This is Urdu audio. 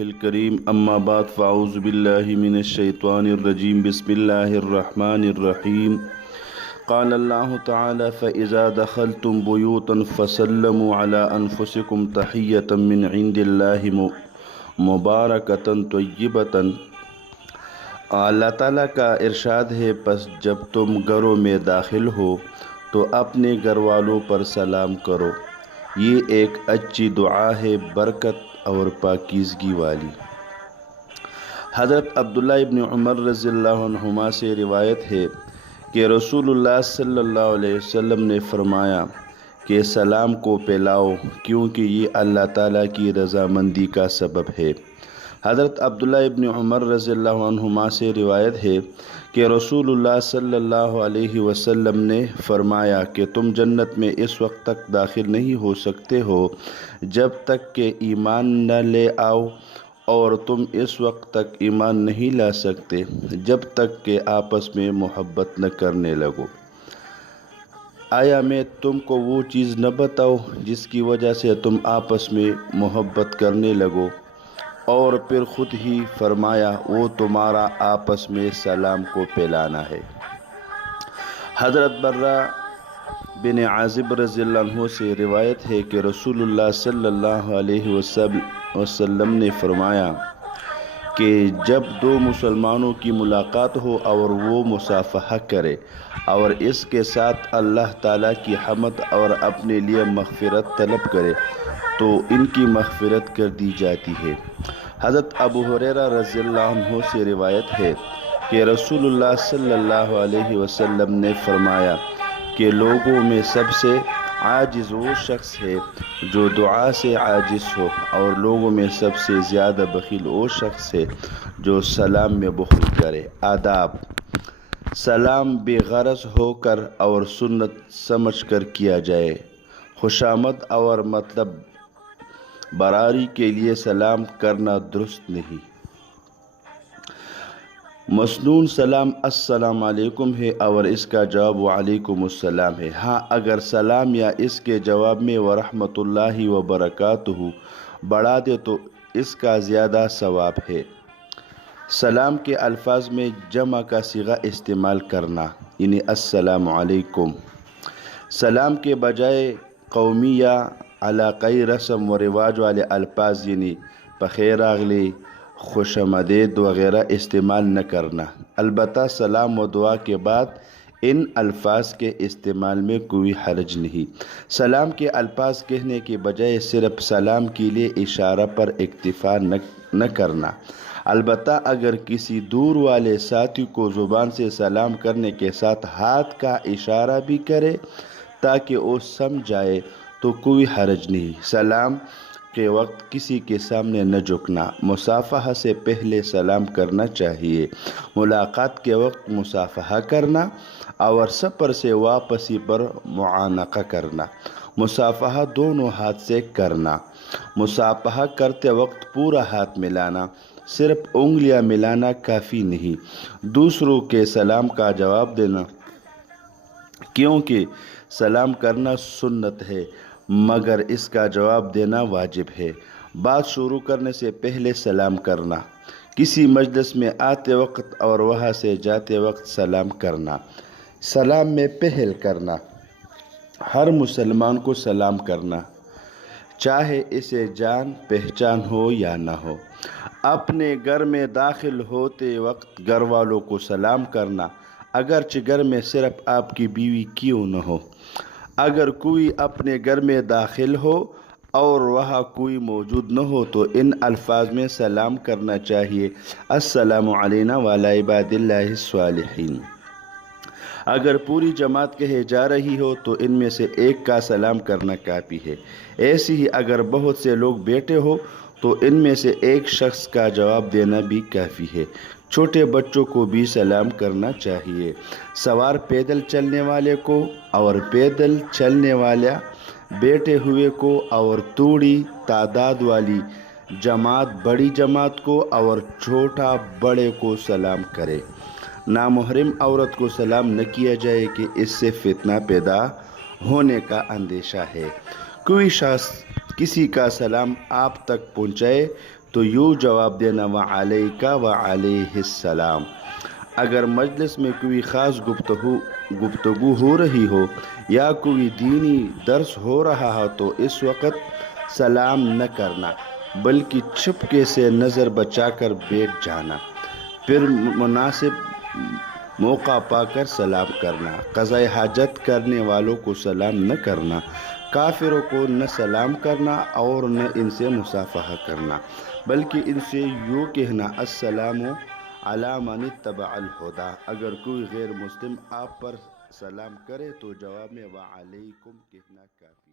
الكريم أما بعد فأعوذ بالله من الشيطان الرجيم بسم الله الرحمن الرحيم قال الله تعالى فإذا دخلتم بيوتا فسلموا على أنفسكم تحية من عند الله مباركة طيبة۔ اللہ تعالیٰ کا ارشاد ہے پس جب تم گھروں میں داخل ہو تو اپنے گھر والوں پر سلام کرو، یہ ایک اچھی دعا ہے، برکت اور پاکیزگی والی۔ حضرت عبداللہ ابن عمر رضی اللہ عنہما سے روایت ہے کہ رسول اللہ صلی اللہ علیہ وسلم نے فرمایا کہ سلام کو پھیلاؤ کیونکہ یہ اللہ تعالیٰ کی رضامندی کا سبب ہے۔ حضرت عبداللہ ابن عمر رضی اللہ عنہما سے روایت ہے کہ رسول اللہ صلی اللہ علیہ وسلم نے فرمایا کہ تم جنت میں اس وقت تک داخل نہیں ہو سکتے ہو جب تک کہ ایمان نہ لے آؤ، اور تم اس وقت تک ایمان نہیں لا سکتے جب تک کہ آپس میں محبت نہ کرنے لگو۔ آیا میں تم کو وہ چیز نہ بتاؤں جس کی وجہ سے تم آپس میں محبت کرنے لگو؟ اور پھر خود ہی فرمایا وہ تمہارا آپس میں سلام کو پھیلانا ہے۔ حضرت برہ بن عازب رضی اللہ عنہ سے روایت ہے کہ رسول اللہ صلی اللہ علیہ وسلم نے فرمایا کہ جب دو مسلمانوں کی ملاقات ہو اور وہ مصافحہ کرے اور اس کے ساتھ اللہ تعالیٰ کی حمد اور اپنے لیے مغفرت طلب کرے تو ان کی مغفرت کر دی جاتی ہے۔ حضرت ابو ہریرہ رضی اللہ عنہ سے روایت ہے کہ رسول اللہ صلی اللہ علیہ وسلم نے فرمایا کہ لوگوں میں سب سے عاجز وہ شخص ہے جو دعا سے عاجز ہو، اور لوگوں میں سب سے زیادہ بخیل وہ شخص ہے جو سلام میں بخل کرے۔ آداب: سلام بے غرض ہو کر اور سنت سمجھ کر کیا جائے۔ خوشامد اور مطلب براری کے لیے سلام کرنا درست نہیں۔ مسنون سلام السلام علیکم ہے اور اس کا جواب وعلیکم السلام ہے۔ ہاں، اگر سلام یا اس کے جواب میں ورحمۃ اللہ وبرکاتہ بڑھا دے تو اس کا زیادہ ثواب ہے۔ سلام کے الفاظ میں جمع کا صیغہ استعمال کرنا، یعنی السلام علیکم۔ سلام کے بجائے قومی یا علاقائی رسم و رواج والے الفاظ یعنی بخیر راغلی، خوش آمدید وغیرہ استعمال نہ کرنا۔ البتہ سلام و دعا کے بعد ان الفاظ کے استعمال میں کوئی حرج نہیں۔ سلام کے الفاظ کہنے کے بجائے صرف سلام کے لیے اشارہ پر اکتفا نہ کرنا۔ البتہ اگر کسی دور والے ساتھی کو زبان سے سلام کرنے کے ساتھ ہاتھ کا اشارہ بھی کرے تاکہ وہ سمجھ جائے تو کوئی حرج نہیں۔ سلام کے وقت کسی کے سامنے نہ جھکنا، مصافحہ سے پہلے سلام کرنا چاہیے۔ ملاقات کے وقت مصافحہ کرنا اور سفر سے واپسی پر معانقہ کرنا۔ مصافحہ دونوں ہاتھ سے کرنا۔ مصافحہ کرتے وقت پورا ہاتھ ملانا، صرف انگلیاں ملانا کافی نہیں۔ دوسروں کے سلام کا جواب دینا، کیونکہ سلام کرنا سنت ہے مگر اس کا جواب دینا واجب ہے۔ بات شروع کرنے سے پہلے سلام کرنا، کسی مجلس میں آتے وقت اور وہاں سے جاتے وقت سلام کرنا۔ سلام میں پہل کرنا، ہر مسلمان کو سلام کرنا، چاہے اسے جان پہچان ہو یا نہ ہو۔ اپنے گھر میں داخل ہوتے وقت گھر والوں کو سلام کرنا، اگرچہ گھر میں صرف آپ کی بیوی کیوں نہ ہو۔ اگر کوئی اپنے گھر میں داخل ہو اور وہاں کوئی موجود نہ ہو تو ان الفاظ میں سلام کرنا چاہیے: السلام علینا وعلی عباد اللہ الصالحین۔ اگر پوری جماعت کہے جا رہی ہو تو ان میں سے ایک کا سلام کرنا کافی ہے۔ ایسے ہی اگر بہت سے لوگ بیٹھے ہو تو ان میں سے ایک شخص کا جواب دینا بھی کافی ہے۔ چھوٹے بچوں کو بھی سلام کرنا چاہیے، سوار پیدل چلنے والے کو اور پیدل چلنے والا بیٹھے ہوئے کو، اور تھوڑی تعداد والی جماعت بڑی جماعت کو اور چھوٹا بڑے کو سلام کرے۔ نامحرم عورت کو سلام نہ کیا جائے کہ اس سے فتنہ پیدا ہونے کا اندیشہ ہے۔ کوئی شخص کسی کا سلام آپ تک پہنچائے تو یوں جواب دینا وعلیکا وعلیہ السلام۔ اگر مجلس میں کوئی خاص گفتگو ہو رہی ہو یا کوئی دینی درس ہو رہا ہو تو اس وقت سلام نہ کرنا بلکہ چپکے سے نظر بچا کر بیٹھ جانا، پھر مناسب موقع پا کر سلام کرنا۔ قضاء حاجت کرنے والوں کو سلام نہ کرنا، کافروں کو نہ سلام کرنا اور نہ ان سے مصافحہ کرنا، بلکہ ان سے یوں کہنا السلام علی من اتبع الہدی۔ اگر کوئی غیر مسلم آپ پر سلام کرے تو جواب میں وعلیکم کہنا کافی۔